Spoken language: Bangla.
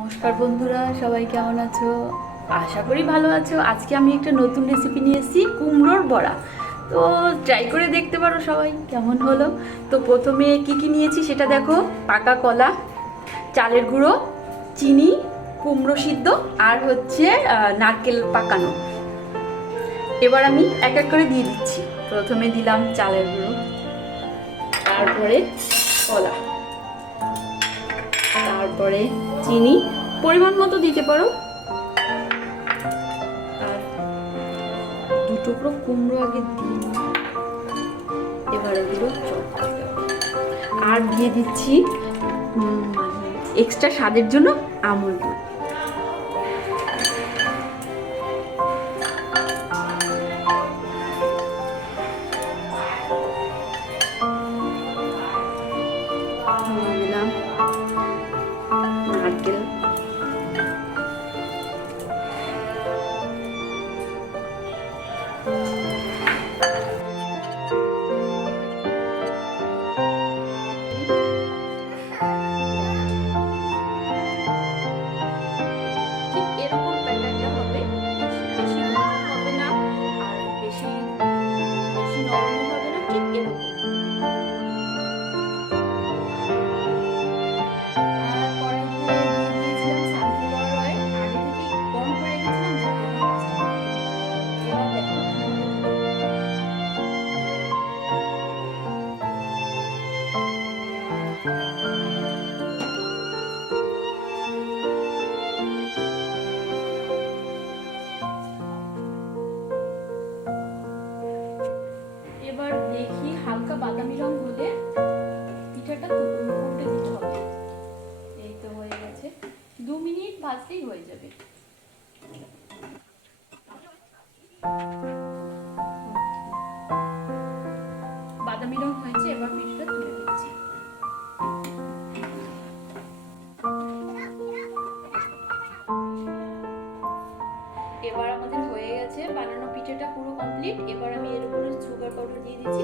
নমস্কার বন্ধুরা, সবাই কেমন আছো? আশা করি ভালো আছো। আজকে আমি একটা নতুন রেসিপি নিয়ে এসেছি, কুমড়োর বড়া। তো ট্রাই করে দেখতে পারো সবাই কেমন হলো। তো প্রথমে কি কি নিয়েছি সেটা দেখো। পাকা কলা, চালের গুঁড়ো, চিনি, কুমড়ো সিদ্ধ আর হচ্ছে নারকেল পাকানো। এবার আমি এক এক করে দিয়ে দিচ্ছি। প্রথমে দিলাম চালের গুঁড়ো, তারপরে কলা, তারপরে চিনি পরিমাণ মতো দিতে পারো, আর দু টুকরো কুমড়ো আগে দিয়ে এবার এগুলো চট করতে হবে। আর দিয়ে দিচ্ছি এক্সট্রা স্বাদের জন্য আমুল দুধ। দিলাম নারকেল, এরকম প্যাটার্নটা হবে। বেশি ঘন হবে না আর বেশি বেশি নরম হবে না, ঠিক এরকম। আর কড়াইতে দিয়ে দিয়েছিলাম সানফ্লাওয়ার অয়েল, আগে থেকেই গরম করে রেখেছিলাম যে কোনো কাজটা করতে। এবার দেখো এবার দেখি হালকা বাদামি রং হলে পিঠাটা উল্টে দিতে হবে। এই তো হয়ে গেছে, 2 মিনিট ভাজলেই হয়ে যাবে। বাদামি রং হয়েছে, এবার পিঠাটা তুলে দিচ্ছি। এবার আমাদের হয়ে গেছে বানানো, পিঠাটা পুরো কমপ্লিট। এবার আমি এর উপরে সুগার পাউডার দিয়ে দিচ্ছি।